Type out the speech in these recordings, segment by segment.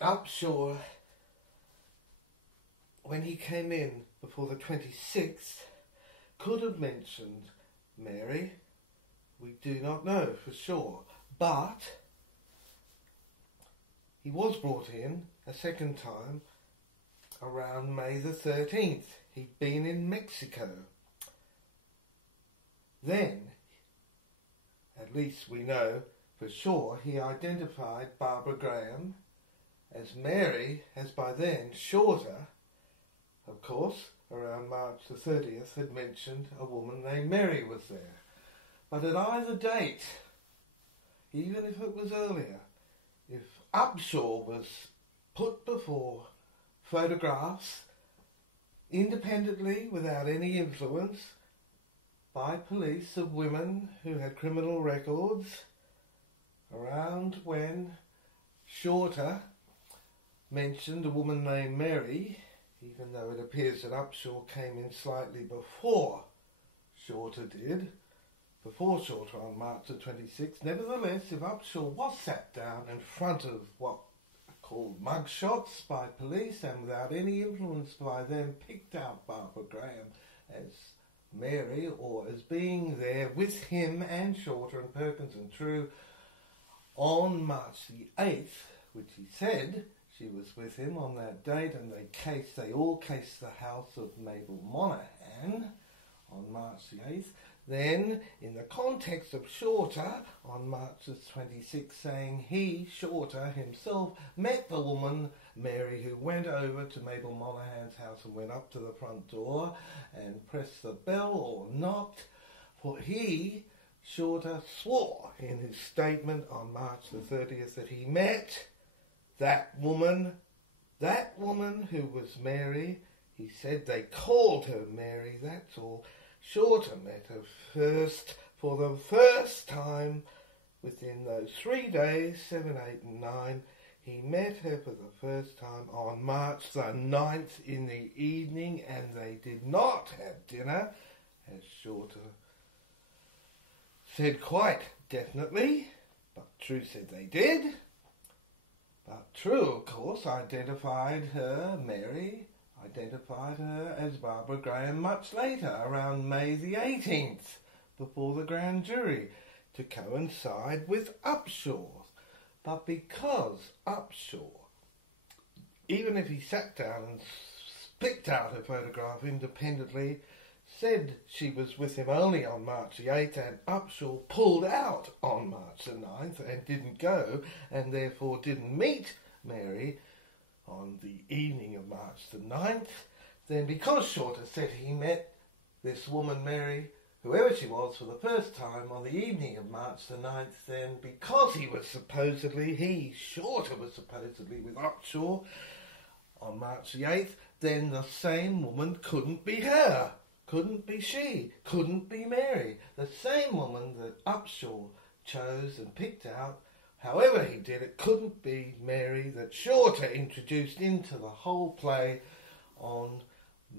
Upshaw, when he came in before the 26th, could have mentioned Mary. We do not know for sure, but he was brought in a second time around May the 13th. He'd been in Mexico. Then, at least we know for sure, he identified Barbara Graham as Mary, as by then Shorter, of course, around March the 30th, had mentioned a woman named Mary was there. But at either date, even if it was earlier, if Upshaw was put before photographs independently, without any influence, by police of women who had criminal records, around when Shorter mentioned a woman named Mary, even though it appears that Upshaw came in slightly before Shorter did, before Shorter on March the 26th. Nevertheless, if Upshaw was sat down in front of what are called mugshots by police and without any influence by them, picked out Barbara Graham as Mary, or as being there with him and Shorter and Perkins and True on March the 8th, which he said she was with him on that date, and they all cased the house of Mabel Monaghan on March the 8th. Then, in the context of Shorter, on March the 26th, saying he, Shorter himself, met the woman, Mary, who went over to Mabel Monaghan's house and went up to the front door and pressed the bell or knocked, for he, Shorter, swore in his statement on March the 30th that he met that woman who was Mary. He said they called her Mary, that's all. Shorter met her for the first time within those 3 days, 7, 8 and 9. He met her for the first time on March the 9th in the evening, and they did not have dinner, as Shorter said quite definitely, but True said they did. But True, of course, identified her as Barbara Graham much later, around May the 18th, before the grand jury, to coincide with Upshaw. But because Upshaw, even if he sat down and picked out a photograph independently, said she was with him only on March the 8th, and Upshaw pulled out on March the 9th and didn't go, and therefore didn't meet Mary on the evening of March the 9th, then because Shorter said he met this woman Mary, whoever she was, for the first time on the evening of March the 9th, then because Shorter was supposedly with Upshaw on March the 8th, then the same woman couldn't be her. Couldn't be she, couldn't be Mary. The same woman that Upshaw chose and picked out, however he did it, couldn't be Mary that Shorter introduced into the whole play on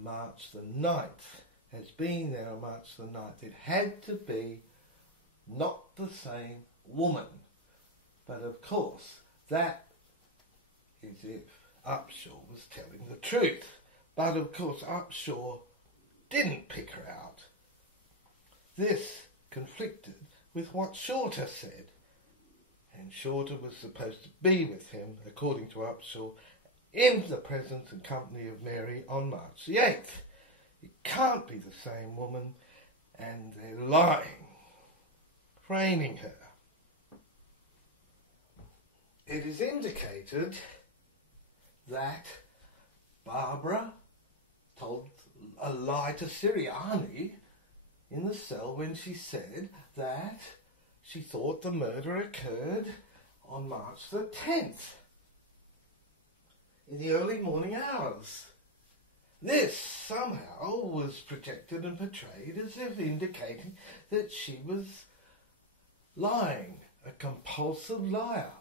March the 9th, as being there on March the 9th. It had to be not the same woman. But of course, that is if Upshaw was telling the truth. But of course, Upshaw didn't pick her out. This conflicted with what Shorter said, and Shorter was supposed to be with him, according to Upshaw, in the presence and company of Mary on March the 8th. It can't be the same woman, and they're lying, framing her. It is indicated that Barbara told a lie to Siriani in the cell when she said that she thought the murder occurred on March the 10th, in the early morning hours. This somehow was projected and portrayed as if indicating that she was lying, a compulsive liar.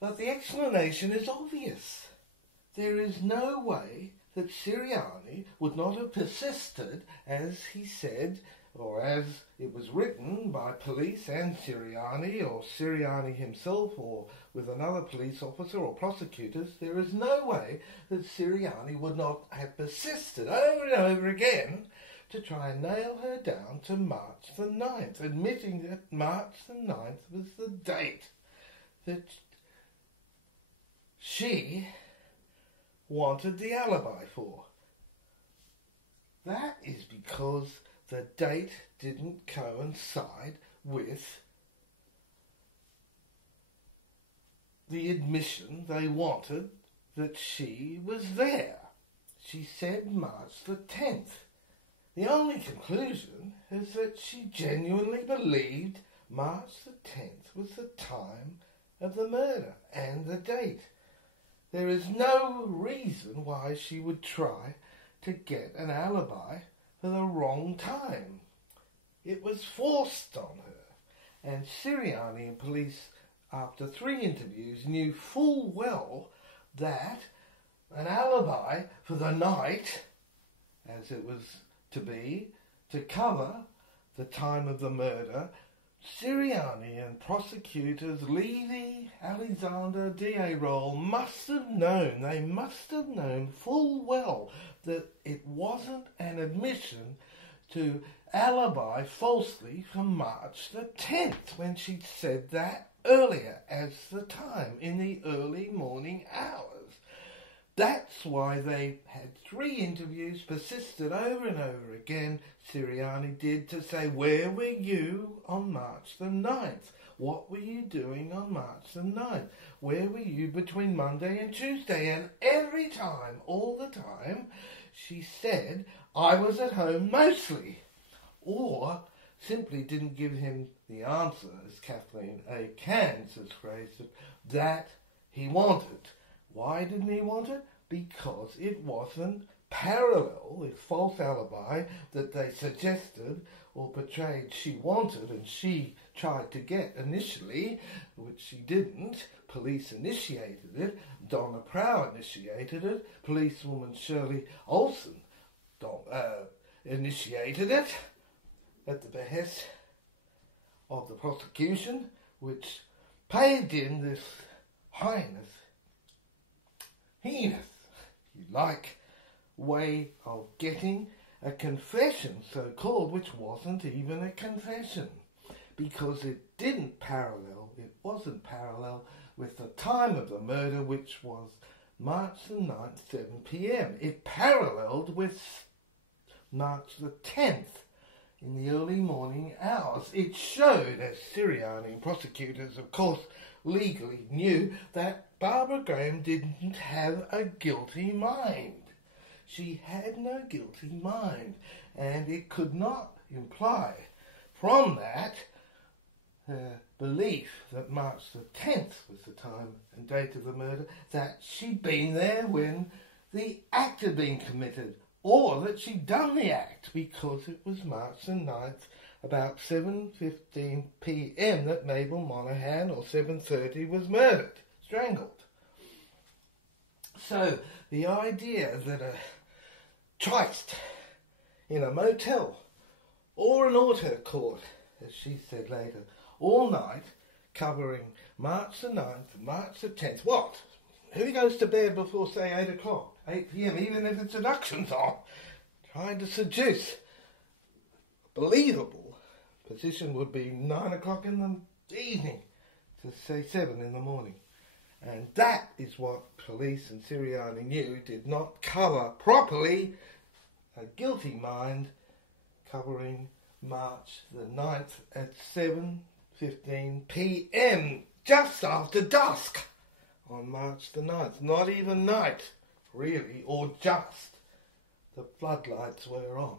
But the explanation is obvious. There is no way that Siriani would not have persisted, as he said or as it was written by police and Siriani, or Siriani himself, or with another police officer or prosecutors, there is no way that Siriani would not have persisted over and over again to try and nail her down to March the 9th, admitting that March the 9th was the date that she wanted the alibi for. That is because the date didn't coincide with the admission they wanted that she was there. She said March the 10th. The only conclusion is that she genuinely believed March the 10th was the time of the murder and the date. There is no reason why she would try to get an alibi for the wrong time. It was forced on her, and Siriani and police, after 3 interviews, knew full well that an alibi for the night, as it was to be, to cover the time of the murder, Siriani and prosecutors Levy, Alexander, D.A. Roll must have known full well that it wasn't an admission to alibi falsely from March the 10th, when she'd said that earlier as the time in the early morning hours. That's why they had 3 interviews, persisted over and over again, Siriani did, to say, where were you on March the 9th? What were you doing on March the 9th? Where were you between Monday and Tuesday? And every time, all the time, she said, I was at home mostly. Or simply didn't give him the answer, as Kathleen A. Cairns has phrased it, that he wanted. Why didn't he want it? Because it wasn't parallel with false alibi that they suggested or portrayed she wanted and she tried to get initially, which she didn't. Police initiated it. Donna Prow initiated it. Policewoman Shirley Olsen initiated it at the behest of the prosecution, which paid in this heinous, if you like, way of getting a confession, so-called, which wasn't even a confession, because it wasn't parallel with the time of the murder, which was March the 9th, 7 p.m. It paralleled with March the 10th in the early morning hours. It showed, as Siriani and prosecutors, of course, legally knew, that Barbara Graham didn't have a guilty mind. She had no guilty mind, and it could not imply from that her belief that March the 10th was the time and date of the murder, that she'd been there when the act had been committed, or that she'd done the act, because it was March the 9th, about 7:15 p.m. that Mabel Monaghan, or 7:30, was murdered, strangled. So the idea that a tryst in a motel or an auto court, as she said later, all night, covering March the 9th, March the 10th, what? Who goes to bed before, say, 8 o'clock, 8 p.m., even if it's seduction's on, trying to seduce? Believable position would be 9 o'clock in the evening to, say, 7 in the morning. And that is what police and Siriani knew did not cover properly a guilty mind, covering March the 9th at 7:15 p.m, just after dusk on March the 9th. Not even night, really, or just. The floodlights were on.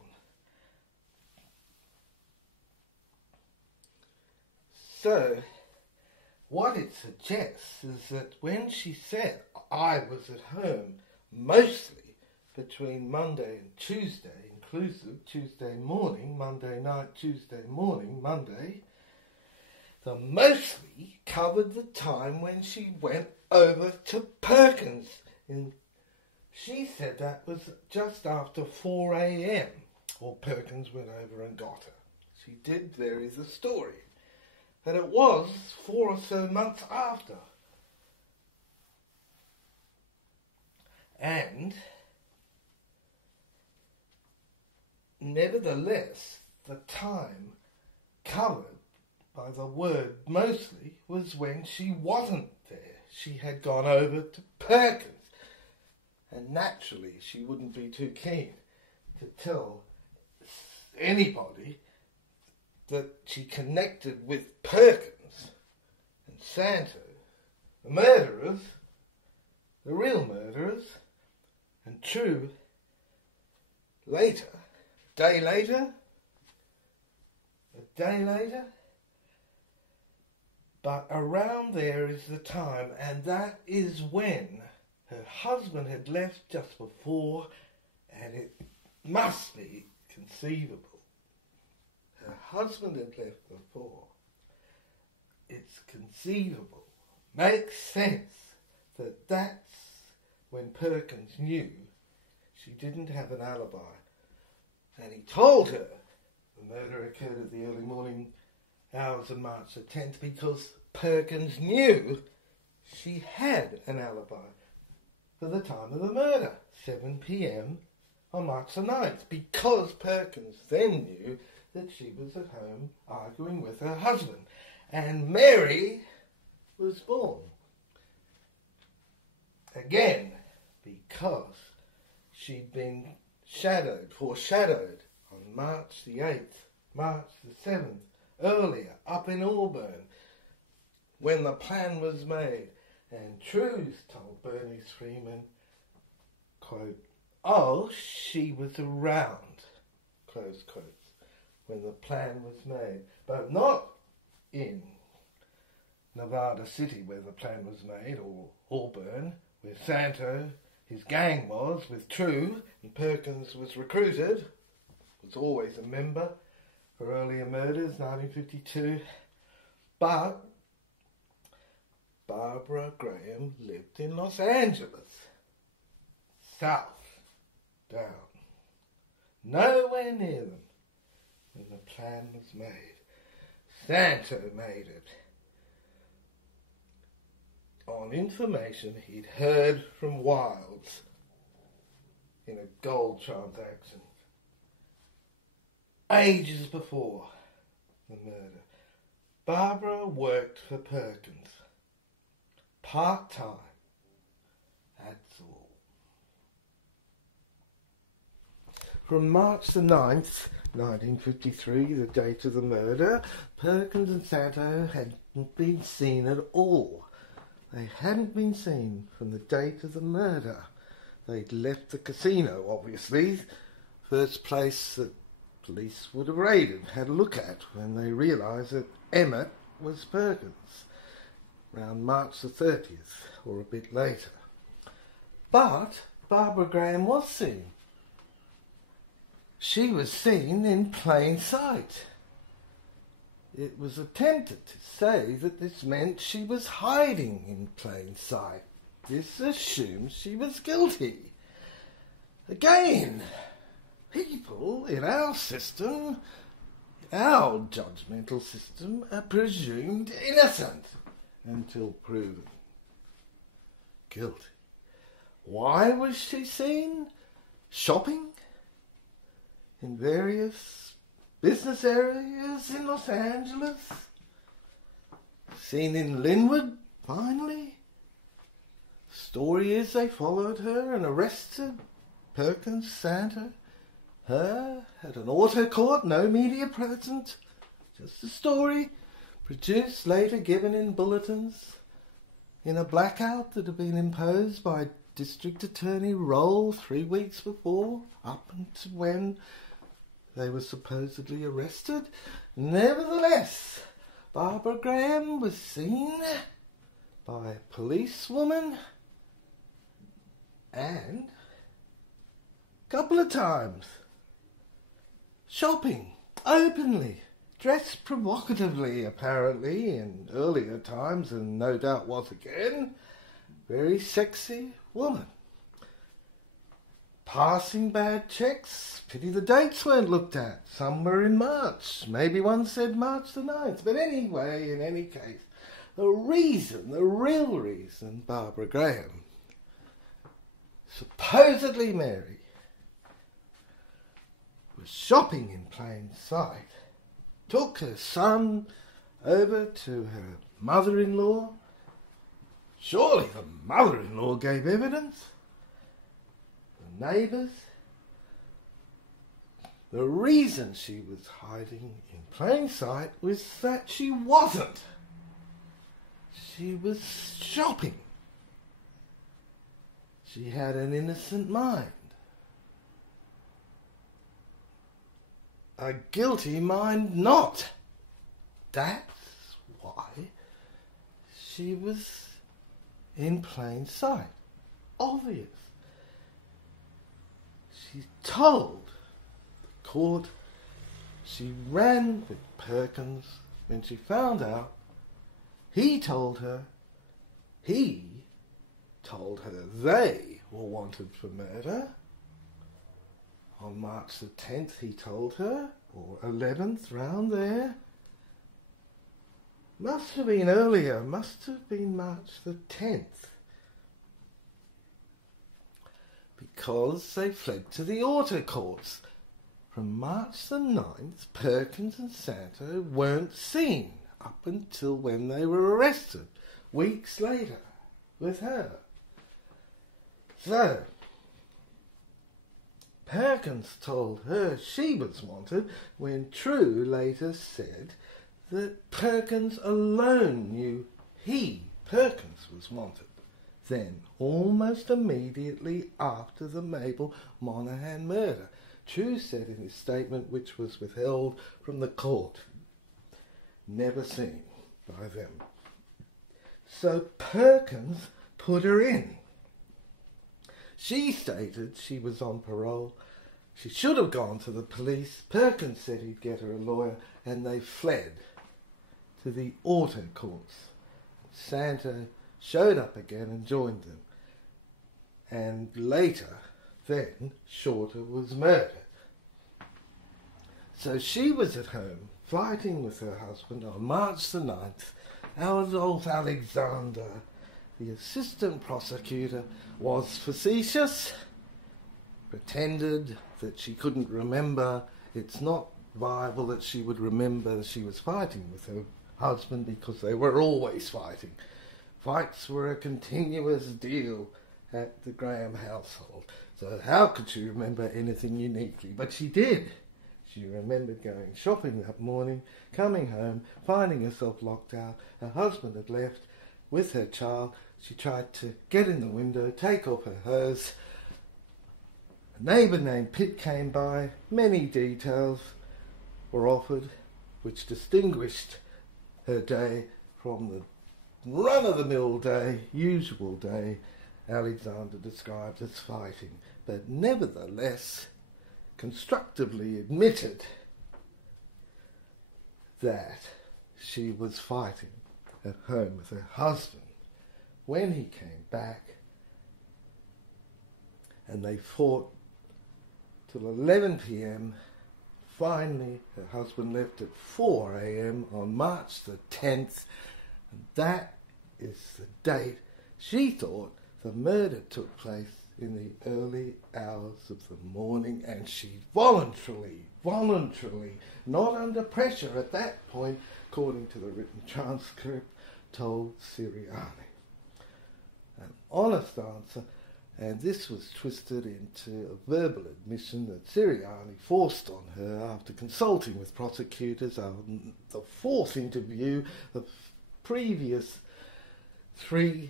So, what it suggests is that when she said, I was at home mostly between Monday and Tuesday, inclusive Tuesday morning, Monday night, Tuesday morning, Monday, the mostly covered the time when she went over to Perkins. She said that was just after 4 a.m, or Perkins went over and got her. she did vary the story, that it was 4 or so months after. And nevertheless, the time covered by the word mostly was when she wasn't there. She had gone over to Perkins. And naturally, she wouldn't be too keen to tell anybody that she connected with Perkins and Santo, the murderers, the real murderers, and True later, a day later, but around there is the time, and that is when her husband had left just before, and it must be conceivable. Her husband had left before. It's conceivable. Makes sense that that's when Perkins knew she didn't have an alibi. And he told her the murder occurred at the early morning hours of March the 10th because Perkins knew she had an alibi for the time of the murder, 7 p.m. on March the 9th, because Perkins then knew that she was at home arguing with her husband. And Mary was born. Again, because she'd been foreshadowed on March the 8th, March the 7th, earlier, up in Auburn, when the plan was made. And Truth told Bernice Freeman, quote, "Oh, she was around," close quotes, when the plan was made, but not in Nevada City where the plan was made, or Auburn, where Santo, his gang was, with True, and Perkins was recruited, was always a member for earlier murders, 1952, but Barbara Graham lived in Los Angeles, south, down, nowhere near them when the plan was made. Santo made it on information he'd heard from Wilds in a gold transaction ages before the murder. Barbara worked for Perkins, part-time, that's all. From March the 9th, 1953, the date of the murder, Perkins and Santo hadn't been seen at all. They hadn't been seen from the date of the murder. They'd left the casino, obviously, first place that police would have raided, had a look at, when they realised that Emmett was Perkins, around March the 30th, or a bit later. But Barbara Graham was seen. She was seen in plain sight. It was attempted to say that this meant she was hiding in plain sight. This assumes she was guilty. Again, people in our system, our judgmental system, are presumed innocent until proven guilty. Why was she seen? Shopping in various business areas in Los Angeles? Seen in Linwood, finally? Story is they followed her and arrested Perkins, Santo, her at an auto court, no media present, just a story, produced, later given in bulletins, in a blackout that had been imposed by District Attorney Roll 3 weeks before, up until when they were supposedly arrested. Nevertheless, Barbara Graham was seen by a policewoman and a couple of times shopping openly, dressed provocatively apparently in earlier times, and no doubt was again. Very sexy woman. passing bad checks. Pity the dates weren't looked at. Some were in March. Maybe one said March the 9th. But anyway, in any case, the real reason Barbara Graham, supposedly Mary, was shopping in plain sight, took her son over to her mother-in-law. Surely the mother-in-law gave evidence. The neighbours. The reason she was hiding in plain sight was that she wasn't. She was shopping. She had an innocent mind. A guilty mind not. That's why she was in plain sight. Obvious. She told the court she ran with Perkins when she found out he told her they were wanted for murder. On March the 10th he told her, or 11th, round there. Must have been earlier, must have been March the 10th. Because they fled to the auto courts. From March the 9th, Perkins and Santo weren't seen up until when they were arrested, weeks later, with her. So, Perkins told her she was wanted when True later said that Perkins alone knew Perkins, was wanted. Then, almost immediately after the Mabel Monaghan murder, True said in his statement, which was withheld from the court, never seen by them. So Perkins put her in. She stated she was on parole. She should have gone to the police. Perkins said he'd get her a lawyer, and they fled to the auto courts. Santo showed up again and joined them. And later, then, Shorter was murdered. So she was at home, fighting with her husband on March the 9th. Adolf Alexander, the assistant prosecutor, was facetious, pretended that she couldn't remember. It's not viable that she would remember she was fighting with her husband because they were always fighting. Fights were a continuous deal at the Graham household. So how could she remember anything uniquely? But she did. She remembered going shopping that morning, coming home, finding herself locked out. Her husband had left with her child. She tried to get in the window, take off her hose. A neighbour named Pitt came by. Many details were offered which distinguished her day from the run-of-the-mill day, usual day Alexander described as fighting, but nevertheless constructively admitted that she was fighting at home with her husband when he came back, and they fought till 11 p.m. Finally, her husband left at 4 a.m. on March the 10th, and that is the date she thought the murder took place, in the early hours of the morning, and she voluntarily, not under pressure at that point, according to the written transcript, told Siriani. An honest answer, and this was twisted into a verbal admission that Siriani forced on her after consulting with prosecutors on the fourth interview. The previous 3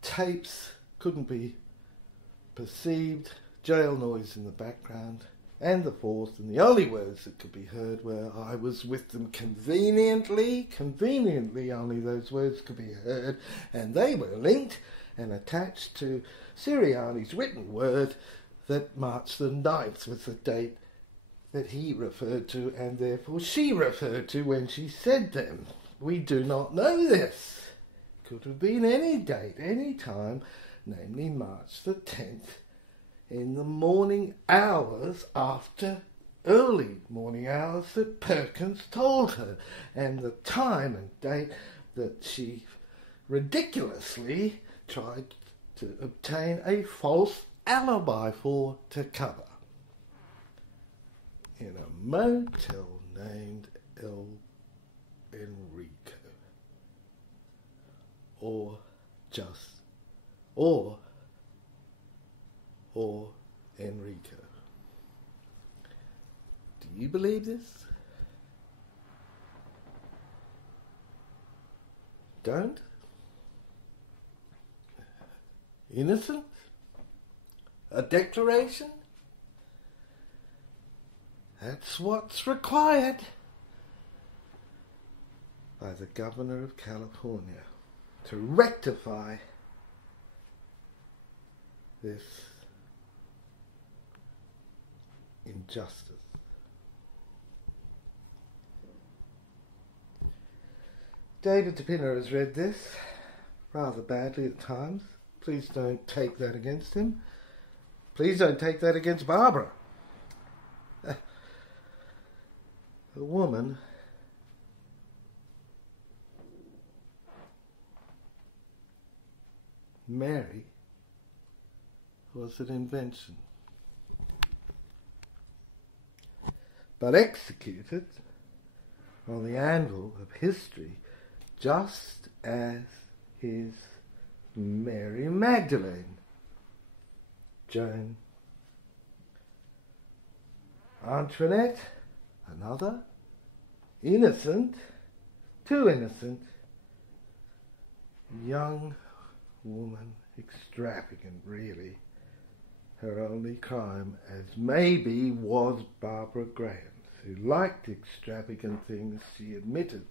tapes couldn't be perceived, jail noise in the background, and the fourth, and the only words that could be heard were, "I was with them conveniently only those words could be heard, and they were linked and attached to Siriani's written word that March the 9th was the date that he referred to, and therefore she referred to when she said them. We do not know this. Could have been any date, any time, namely March the 10th, in the morning hours after early morning hours that Perkins told her, and the time and date that she ridiculously tried to obtain a false alibi for to cover in a motel named El Enrico. Or Enrico. Do you believe this? Don't? Innocent? A declaration? That's what's required by the Governor of California to rectify this injustice. David DePinner has read this rather badly at times. Please don't take that against him. Please don't take that against Barbara. A woman Mary was an invention, but executed on the anvil of history just as is Mary Magdalene, Joan, Antoinette, another, innocent, too innocent, young woman, extravagant really. Her only crime, as maybe, was Barbara Graham's, who liked extravagant things, she admitted,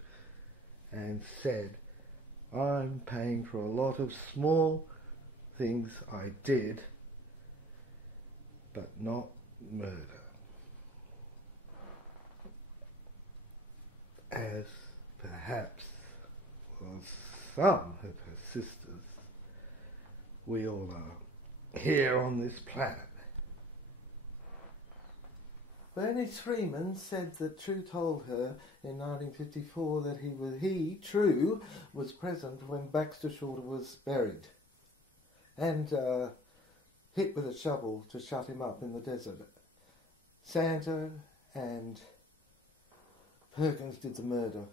and said, I'm paying for a lot of small things I did, but not murder. As perhaps was some of her sisters, we all are here on this planet. Bernice Freeman said that True told her in 1954 that True, was present when Baxter Shorter was buried and hit with a shovel to shut him up in the desert. Santa and Perkins did the murder.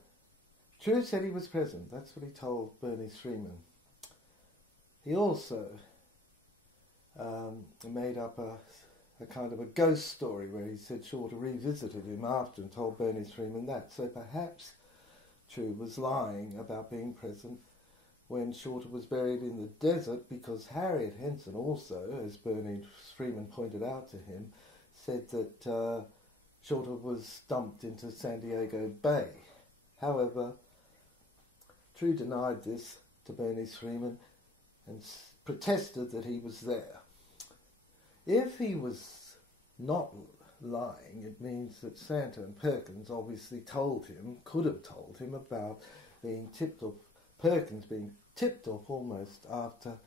True said he was present. That's what he told Bernice Freeman. He also made up a kind of a ghost story where he said Shorter revisited him after and told Bernice Freeman that. So perhaps True was lying about being present when Shorter was buried in the desert, because Harriet Henson also, as Bernice Freeman pointed out to him, said that Shorter was dumped into San Diego Bay. However, True denied this to Bernice Freeman and protested that he was there. If he was not lying, it means that Santa and Perkins obviously could have told him about being tipped off, Perkins being tipped off almost after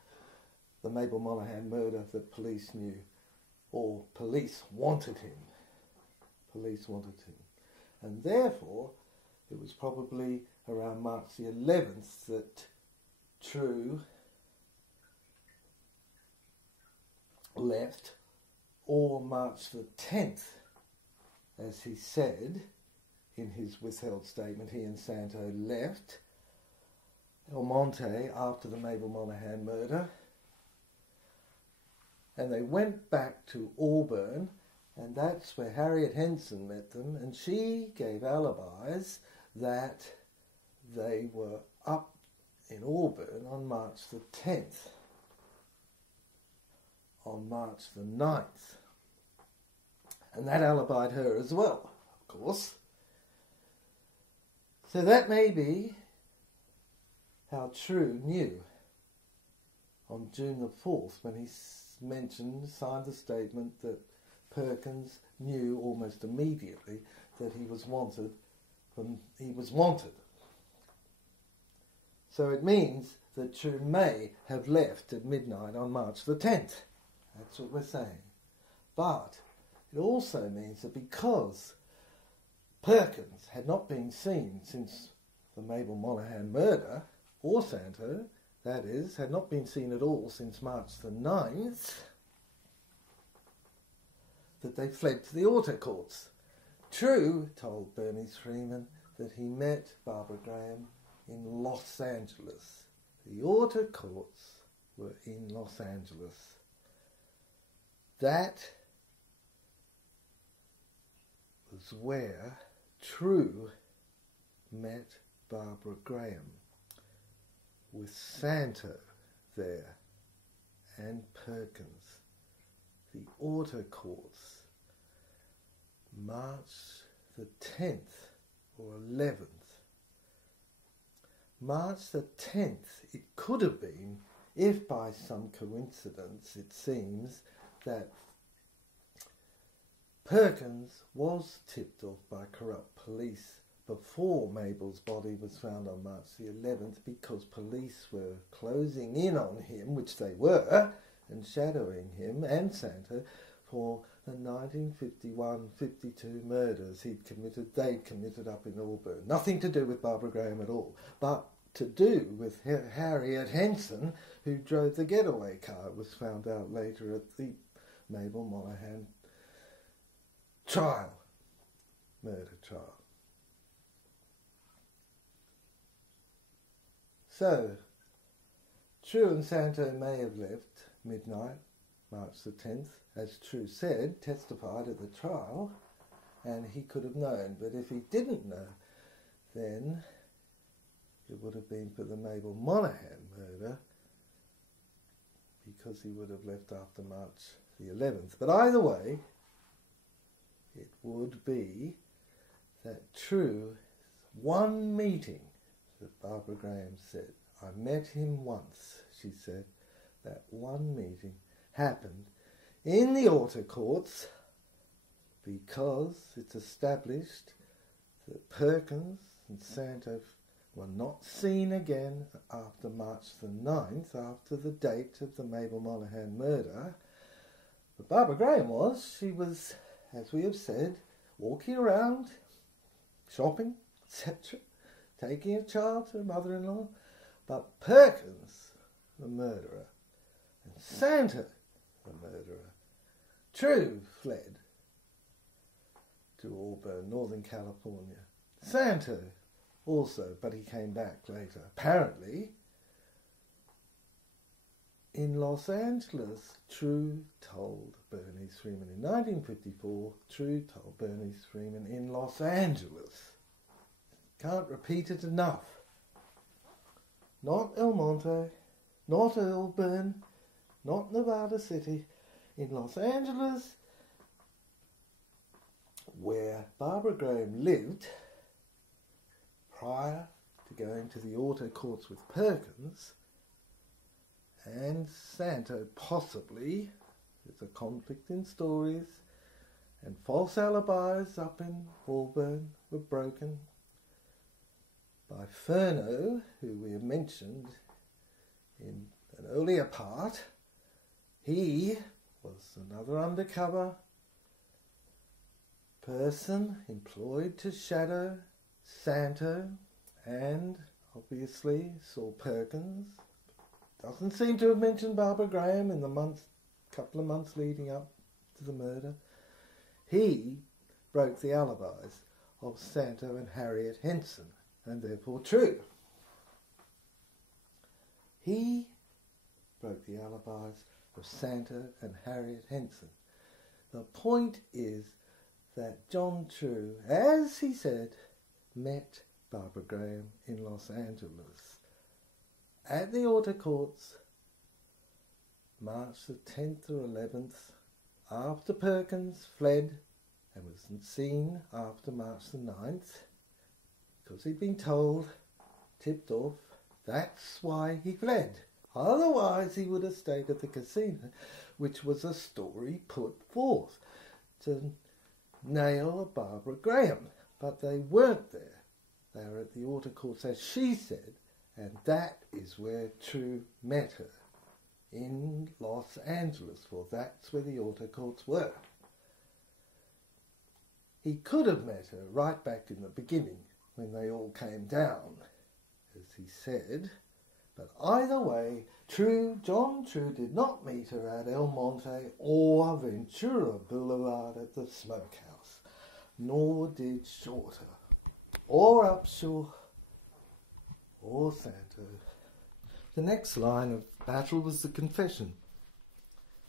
the Mabel Monaghan murder that police knew, or police wanted him. Police wanted him. And therefore, it was probably around March the 11th that True left, or March the 10th, as he said in his withheld statement, he and Santo left El Monte after the Mabel Monaghan murder, and they went back to Auburn, and that's where Harriet Henson met them, and she gave alibis that they were up in Auburn on March the 10th. On March the 9th. And that alibied her as well, of course. So that may be how True knew on June the 4th, when he signed the statement that Perkins knew almost immediately that he was wanted. So it means that True may have left at midnight on March the 10th. That's what we're saying. But it also means that because Perkins had not been seen since the Mabel Monaghan murder, or Santo, that is, had not been seen at all since March the 9th, that they fled to the Auto Courts. True told Bernice Freeman that he met Barbara Graham in Los Angeles. The Auto Courts were in Los Angeles. That was where True met Barbara Graham, with Santo there and Perkins. The Auto Courts, March the 10th or 11th. March the 10th, it could have been, if by some coincidence it seems that Perkins was tipped off by corrupt police before Mabel's body was found on March the 11th, because police were closing in on him, which they were, and shadowing him and Santo for the 1951-52 murders they'd committed up in Auburn. Nothing to do with Barbara Graham at all, but to do with Harriet Henson, who drove the getaway car. It was found out later at the Mabel Monaghan murder trial. So, True and Santo may have left midnight, March the 10th, as True said, testified at the trial, and he could have known. But if he didn't know, then it would have been for the Mabel Monaghan murder, because he would have left after March the 11th. But either way, it would be that True, one meeting that Barbara Graham said, I met him once, she said, that one meeting happened in the Auto Courts because it's established that Perkins and Santo were not seen again after March the 9th, after the date of the Mabel Monaghan murder. But Barbara Graham she was, as we have said, walking around, shopping, etc., taking a child to her mother-in-law. But Perkins, the murderer, and Santo, the murderer, True fled to Auburn, Northern California. Santo also, but he came back later. Apparently, in Los Angeles, True told Bernice Freeman. In 1954, True told Bernice Freeman in Los Angeles. Can't repeat it enough. Not El Monte, not Auburn, not Nevada City. In Los Angeles, where Barbara Graham lived prior to going to the Auto Courts with Perkins, and Santo possibly. There's a conflict in stories, and false alibis up in Auburn were broken by Furno, who we have mentioned in an earlier part. He was another undercover person employed to shadow Santo, and obviously saw Perkins. Doesn't seem to have mentioned Barbara Graham in the couple of months leading up to the murder. He broke the alibis of Santo and Harriet Henson, and therefore True. He broke the alibis of Santo and Harriet Henson. The point is that John True, as he said, met Barbara Graham in Los Angeles at the Auto Courts, March the 10th or 11th, after Perkins fled and wasn't seen after March the 9th, because he'd been told, tipped off, that's why he fled. Otherwise he would have stayed at the casino, which was a story put forth to nail Barbara Graham. But they weren't there. They were at the Auto Courts, as she said, and that is where True met her, in Los Angeles, for that's where the auto courts were. He could have met her right back in the beginning when they all came down, as he said, but either way, John True did not meet her at El Monte or Ventura Boulevard at the Smokehouse, nor did Shorter, or Upshaw, or Santo. The next line of battle was the Confession,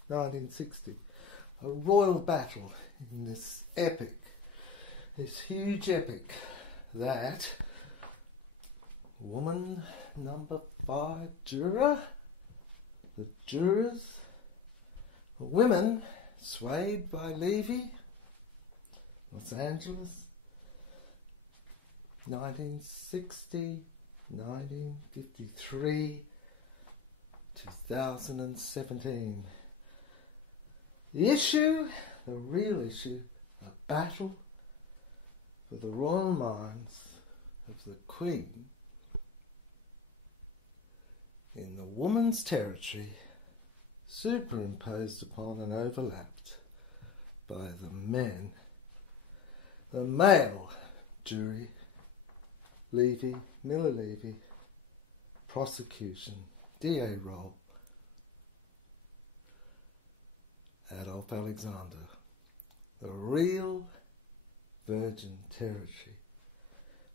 1960, a royal battle in this epic, this huge epic that woman number 5 juror, the jurors, the women swayed by Levy, Los Angeles, 1960, 1953, 2017. The issue, the real issue, a battle for the royal minds of the Queen in the woman's territory, superimposed upon and overlapped by the men, the male jury, Levy, Miller Levy, prosecution, DA role, Adolph Alexander, the real Virgin Territory,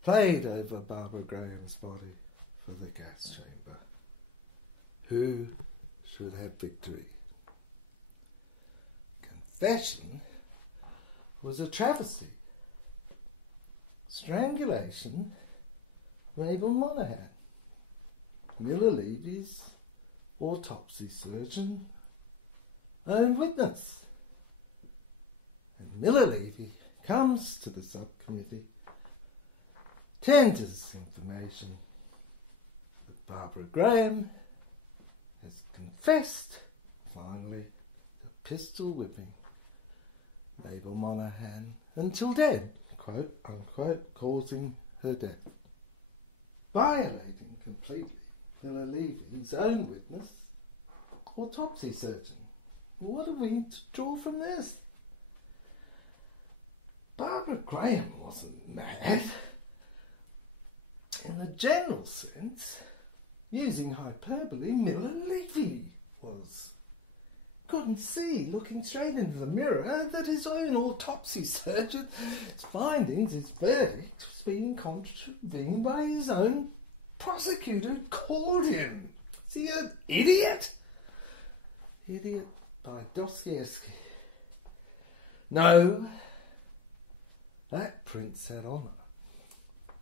played over Barbara Graham's body for the gas chamber. Who should have victory? Confession was a travesty. Strangulation, Mabel Monaghan. Miller Levy's autopsy surgeon, own witness. And Miller Levy comes to the subcommittee, tenders information that Barbara Graham has confessed, finally, to pistol whipping Mabel Monaghan until dead, quote unquote, causing her death, violating completely Miller Levy's own witness, autopsy surgeon. What are we to draw from this? Barbara Graham wasn't mad. In the general sense, using hyperbole, Miller Levy was. Couldn't see, looking straight into the mirror, that his own autopsy surgeon's findings, his verdict, was being contravened by his own prosecutor who called him. Is he an idiot? Idiot by Dostoevsky. No, that prince had honour.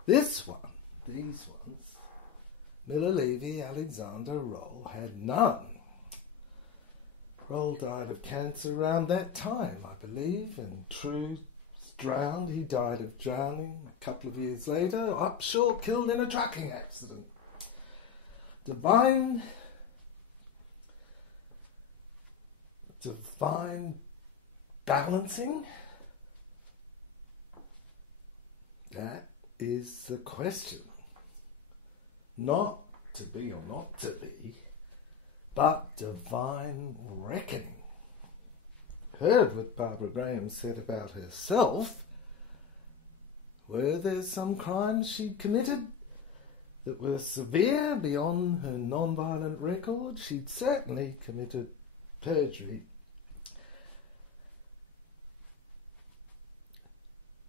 This one, these ones, Miller Levy, Alexander Roll, had none. Roll died of cancer around that time, I believe, and True drowned. He died of drowning a couple of years later. Upshaw killed in a trucking accident. Divine balancing? That is the question. Not to be or not to be, but divine reckoning. Heard what Barbara Graham said about herself. Were there some crimes she'd committed that were severe beyond her non-violent record? She'd certainly committed perjury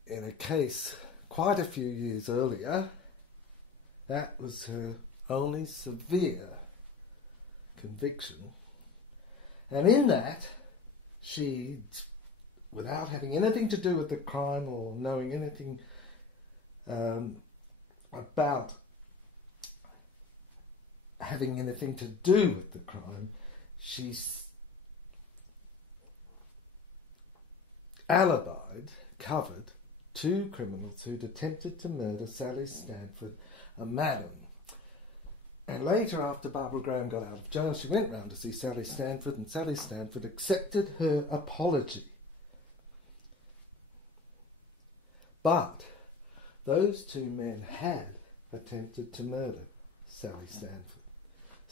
in a case quite a few years earlier. That was her only severe conviction. And in that, she, without having anything to do with the crime or knowing anything about having anything to do with the crime, she covered two criminals who'd attempted to murder Sally Stanford, a madam. And later, after Barbara Graham got out of jail, she went round to see Sally Stanford, and Sally Stanford accepted her apology. But those two men had attempted to murder Sally Stanford.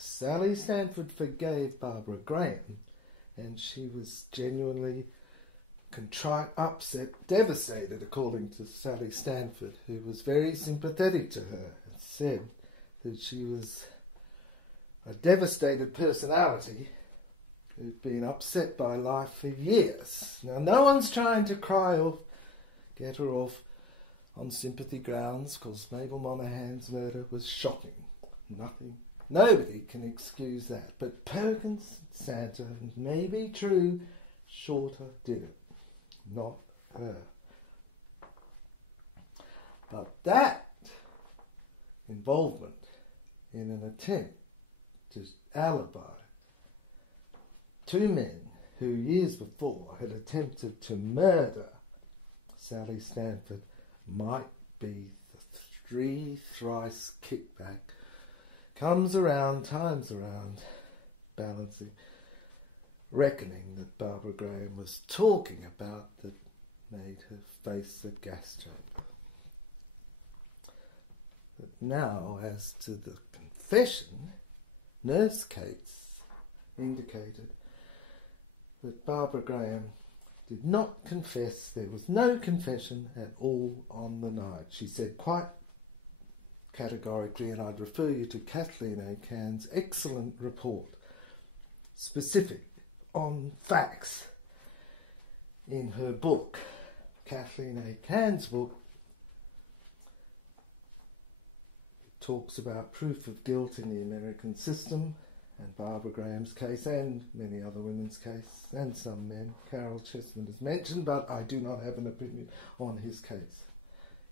Sally Stanford forgave Barbara Graham, and she was genuinely contrite, upset, devastated, according to Sally Stanford, who was very sympathetic to her and said that she was a devastated personality who'd been upset by life for years. Now, no one's trying to cry or get her off on sympathy grounds, because Mabel Monaghan's murder was shocking. Nobody can excuse that. But Perkins and Santa, may be true, Shorter did it, not her. But that involvement in an attempt to alibi two men who years before had attempted to murder Sally Stanford might be the thrice kickback. Comes around, times around, balancing, reckoning that Barbara Graham was talking about that made her face the gas chamber. But now, as to the confession, Nurse Cates indicated that Barbara Graham did not confess. There was no confession at all on the night. She said quite categorically, and I'd refer you to Kathleen A. Cairns' excellent report, specific on facts, in her book, Kathleen A. Cairns' book. It talks about proof of guilt in the American system, and Barbara Graham's case, and many other women's case, and some men. Carol Chessman is mentioned, but I do not have an opinion on his case.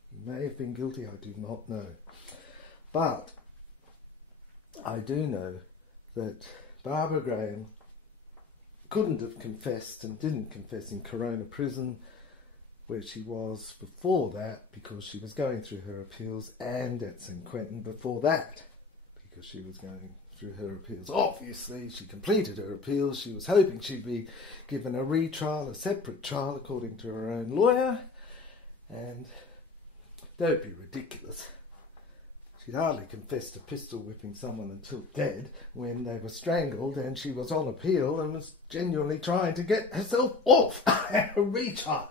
He may have been guilty, I do not know. But I do know that Barbara Graham couldn't have confessed and didn't confess in Corona Prison, where she was before that, because she was going through her appeals, and at St Quentin before that, because she was going through her appeals. Obviously, she completed her appeals. She was hoping she'd be given a retrial, a separate trial, according to her own lawyer. And don't be ridiculous. She'd hardly confessed to pistol whipping someone until dead, when they were strangled, and she was on appeal and was genuinely trying to get herself off a retrial.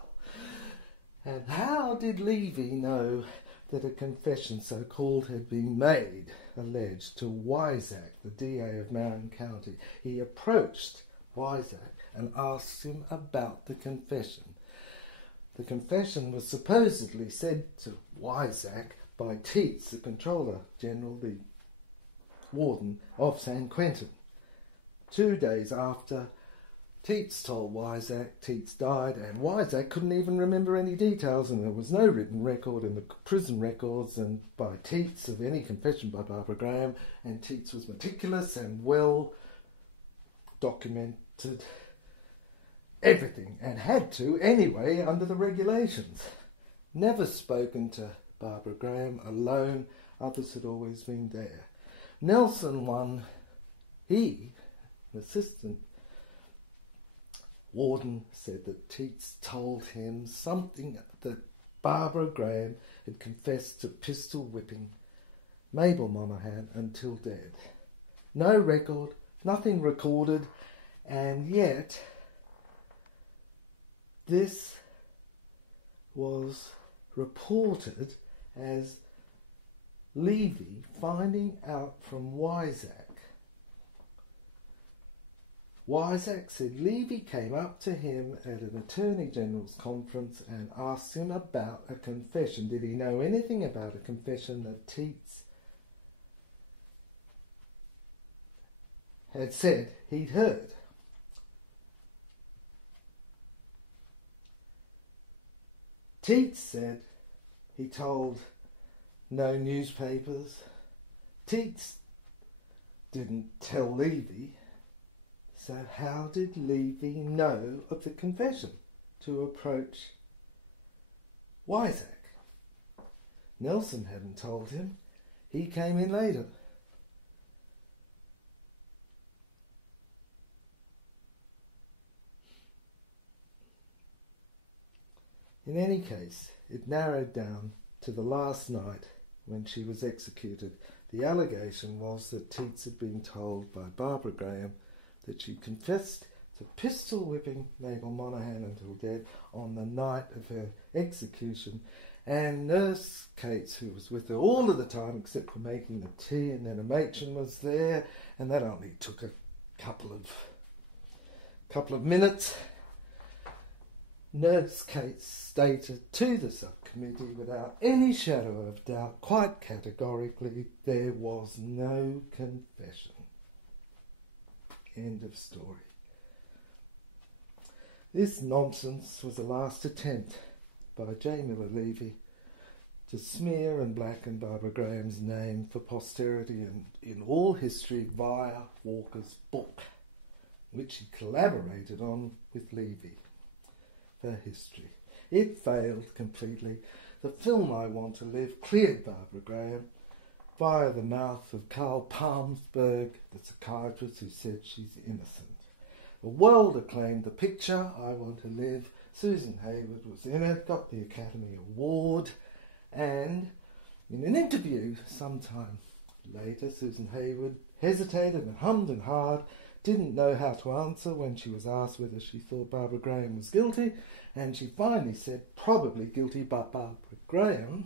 And how did Levy know that a confession so-called had been made, alleged, to Wysack, the DA of Marin County? He approached Wysack and asked him about the confession. The confession was supposedly said to Wysack by Teets, the Controller General, the Warden of San Quentin. 2 days after Teets told Wysack, Teets died, and Wysack couldn't even remember any details, and there was no written record in the prison records and by Teets of any confession by Barbara Graham, and Teets was meticulous and well documented everything, and had to anyway under the regulations. Never spoken to Barbara Graham alone, others had always been there. Nelson won, he, an assistant warden, said that Teets told him something that Barbara Graham had confessed to pistol whipping Mabel Monaghan until dead. No record, nothing recorded, and yet this was reported as Levy finding out from Wysack. Wysack said Levy came up to him at an Attorney General's conference and asked him about a confession. Did he know anything about a confession that Teets had said he'd heard? Teets said he told no newspapers. Teets didn't tell Levy. So how did Levy know of the confession to approach Wysack? Nelson hadn't told him. He came in later. In any case, it narrowed down to the last night when she was executed, The allegation was that Teets had been told by Barbara Graham that she confessed to pistol whipping Mabel Monaghan until dead on the night of her execution, and Nurse Cates, who was with her all of the time except for making the tea, and then a matron was there, and that only took a couple of minutes. Nurse Cates stated to the subcommittee without any shadow of doubt, quite categorically, there was no confession. End of story. This nonsense was the last attempt by J. Miller Levy to smear and blacken Barbara Graham's name for posterity and in all history via Walker's book, which he collaborated on with Levy for history. It failed completely. The film I Want to Live cleared Barbara Graham via the mouth of Carl Palmsberg, the psychiatrist who said she's innocent. The world acclaimed the picture, I Want to Live. Susan Hayward was in it, got the Academy Award, and in an interview sometime later, Susan Hayward hesitated and hummed and hawed, didn't know how to answer when she was asked whether she thought Barbara Graham was guilty, and she finally said, probably guilty, but Barbara Graham's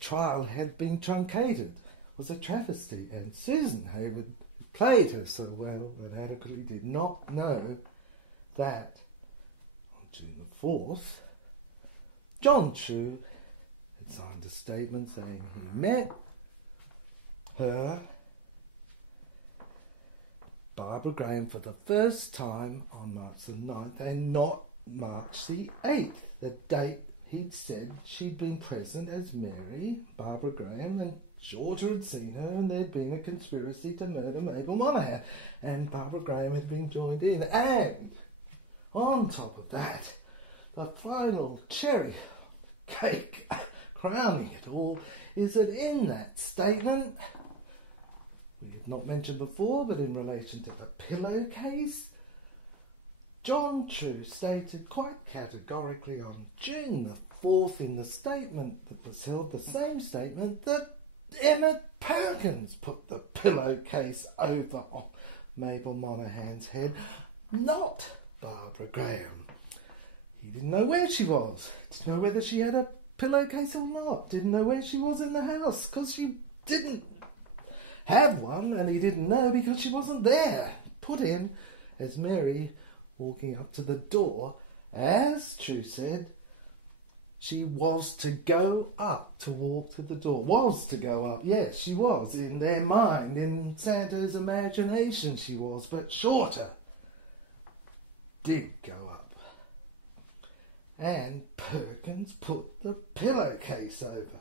trial had been truncated, was a travesty, and Susan Hayward, who played her so well and adequately, did not know that on June the 4th, John True had signed a statement saying he met her, Barbara Graham, for the first time on March the 9th and not March the 8th, the date he'd said she'd been present as Mary, Barbara Graham, and Shorter had seen her, and there'd been a conspiracy to murder Mabel Monaghan, and Barbara Graham had been joined in. And on top of that, the final cherry cake crowning it all is that in that statement, we have not mentioned before, but in relation to the pillowcase, John True stated quite categorically on June the 4th in the statement that was held, the same statement, that Emmett Perkins put the pillowcase over on Mabel Monaghan's head, not Barbara Graham. He didn't know where she was, didn't know whether she had a pillowcase or not, didn't know where she was in the house, because she didn't have one, and he didn't know because she wasn't there. Put in as Mary walking up to the door, as True said, she was to go up to walk to the door. Was to go up, yes, she was. In their mind, in Santa's imagination she was, but Shorter did go up. And Perkins put the pillowcase over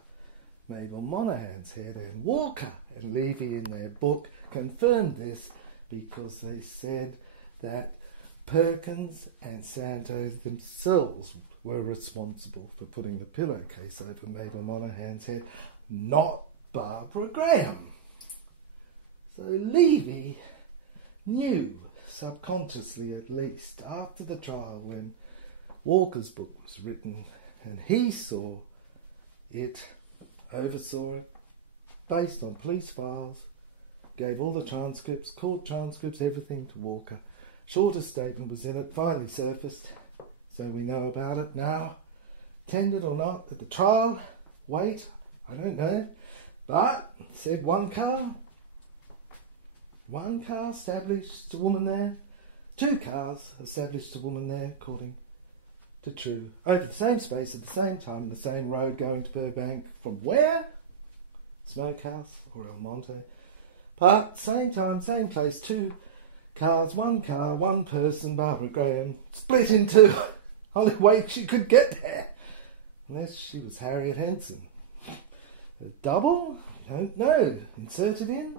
Mabel Monaghan's head, and Walker and Levy in their book confirmed this because they said that Perkins and Santos themselves were responsible for putting the pillowcase over Mabel Monaghan's head, not Barbara Graham. So Levy knew, subconsciously at least, after the trial when Walker's book was written, and he saw it, oversaw it, based on police files, gave all the transcripts, court transcripts, everything to Walker. Shorter's statement was in it, finally surfaced, so we know about it now. Tendered or not at the trial, wait, I don't know, but said one car established a woman there, 2 cars established a woman there, according to True, over the same space at the same time, the same road going to Burbank, from where? Smokehouse or El Monte. But same time, same place, 2 cars, 1 car, 1 person, Barbara Graham, split in 2. Only way she could get there. Unless she was Harriet Henson. A double? Don't know. Inserted in?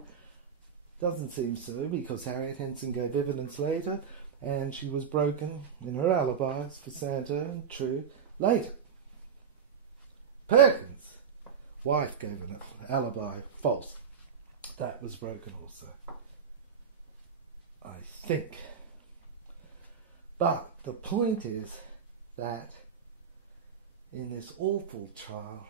Doesn't seem so, because Harriet Henson gave evidence later, and she was broken in her alibis for Santa and True later. Perkins' wife gave an alibi false. That was broken also, I think. But the point is that in this awful trial,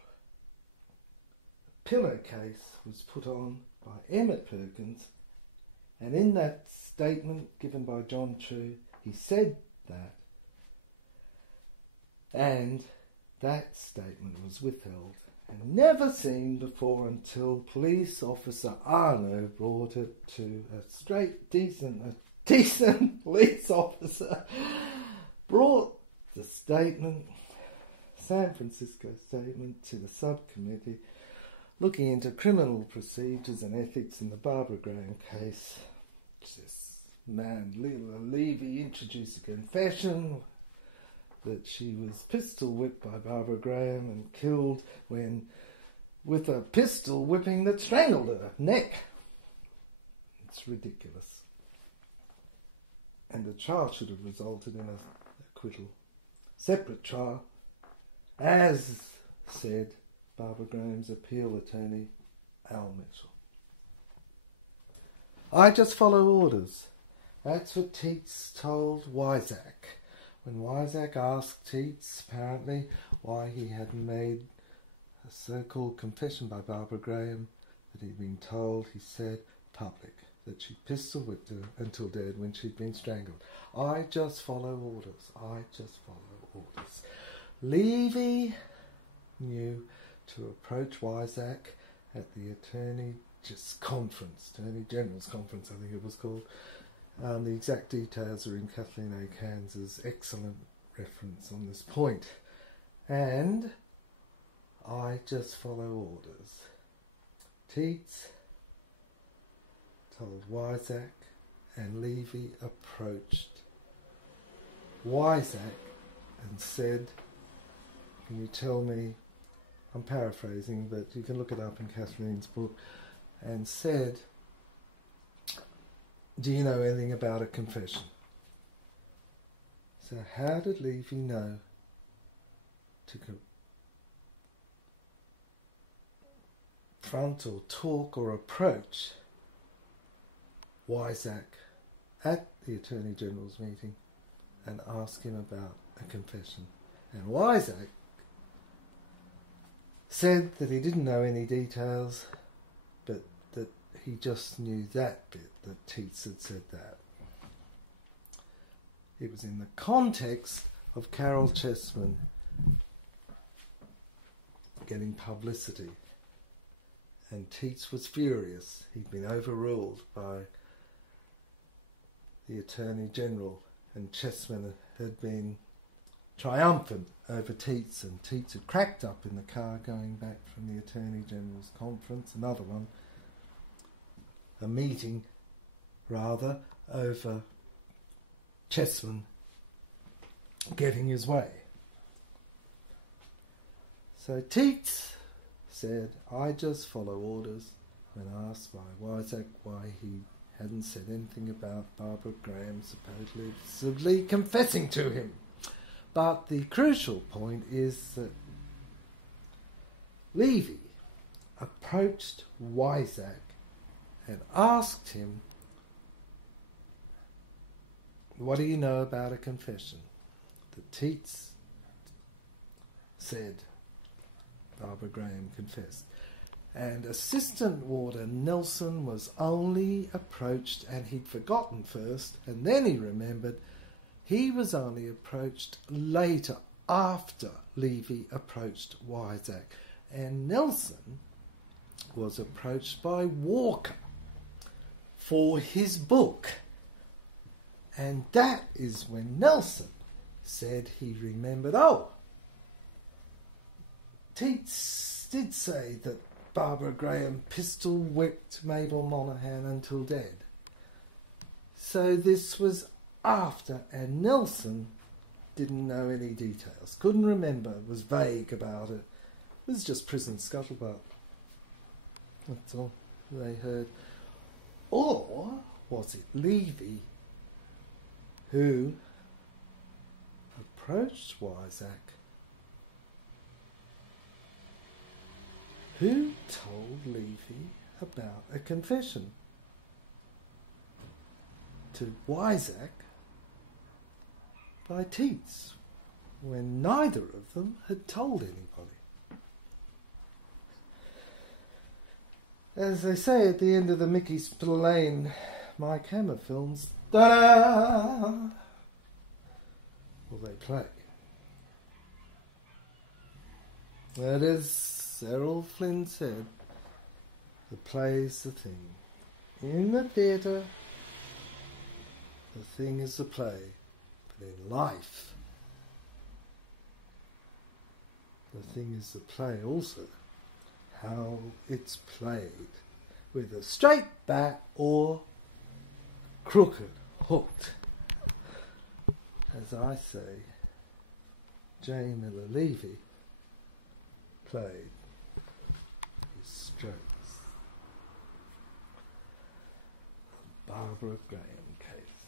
the killer case was put on by Emmett Perkins, and in that statement given by John True, he said that, and that statement was withheld and never seen before until police officer Arno brought it to a decent police officer brought the statement, San Francisco statement, to the subcommittee looking into criminal procedures and ethics in the Barbara Graham case. This man, Leila Levy, introduced a confession that she was pistol whipped by Barbara Graham and killed with a pistol whipping that strangled her neck. It's ridiculous. And the trial should have resulted in an acquittal. Separate trial, as said Barbara Graham's appeal attorney, Al Mitchell. I just follow orders. That's what Teets told Weizak. When Weizak asked Teets, apparently, why he hadn't made a so-called confession by Barbara Graham that he'd been told, he said, public, that she pistol whipped her until dead when she'd been strangled. I just follow orders. I just follow orders. Levy knew to approach Weizak at the Attorney General's Conference, I think it was called. The exact details are in Kathleen A. Cairns' excellent reference on this point. And I just follow orders. Teets told Weizak, and Levy approached Weizak and said, can you tell me, I'm paraphrasing, but you can look it up in Kathleen's book, and said, do you know anything about a confession? So how did Levy know to confront or talk or approach Weizak at the Attorney General's meeting and ask him about a confession? And Weizak said that he didn't know any details, but that he just knew that bit, that Teets had said that. It was in the context of Carol Chessman getting publicity, and Teets was furious. He'd been overruled by the Attorney General, and Chessman had been triumphant over Teets, and Teets had cracked up in the car going back from the Attorney General's conference, another one, a meeting rather, over Chessman getting his way. So Teets said, I just follow orders, when asked by Weizak why he hadn't said anything about Barbara Graham supposedly confessing to him. But the crucial point is that Levy approached Weizak and asked him, what do you know about a confession? The Teets said Barbara Graham confessed. And Assistant Warden Nelson was only approached, and he'd forgotten first, and then he remembered he was only approached later, after Levy approached Weizak. And Nelson was approached by Walker for his book. And that is when Nelson said he remembered, Teets did say that Barbara Graham pistol whipped Mabel Monaghan until dead. So this was after, and Nelson didn't know any details, couldn't remember, was vague about it. It was just prison scuttlebutt. That's all they heard. Or was it Levy who approached Weizak, who told Levy about a confession to Weizak by Teets, when neither of them had told anybody? As they say at the end of the Mickey Spillane Mike Hammer films, da-da! Well, they play. That is, Errol Flynn said, the play's the thing. In the theatre, the thing is the play. But in life, the thing is the play also. How it's played. With a straight bat or crooked, hooked. As I say, Jay Miller Levy played his strokes. Barbara Graham case.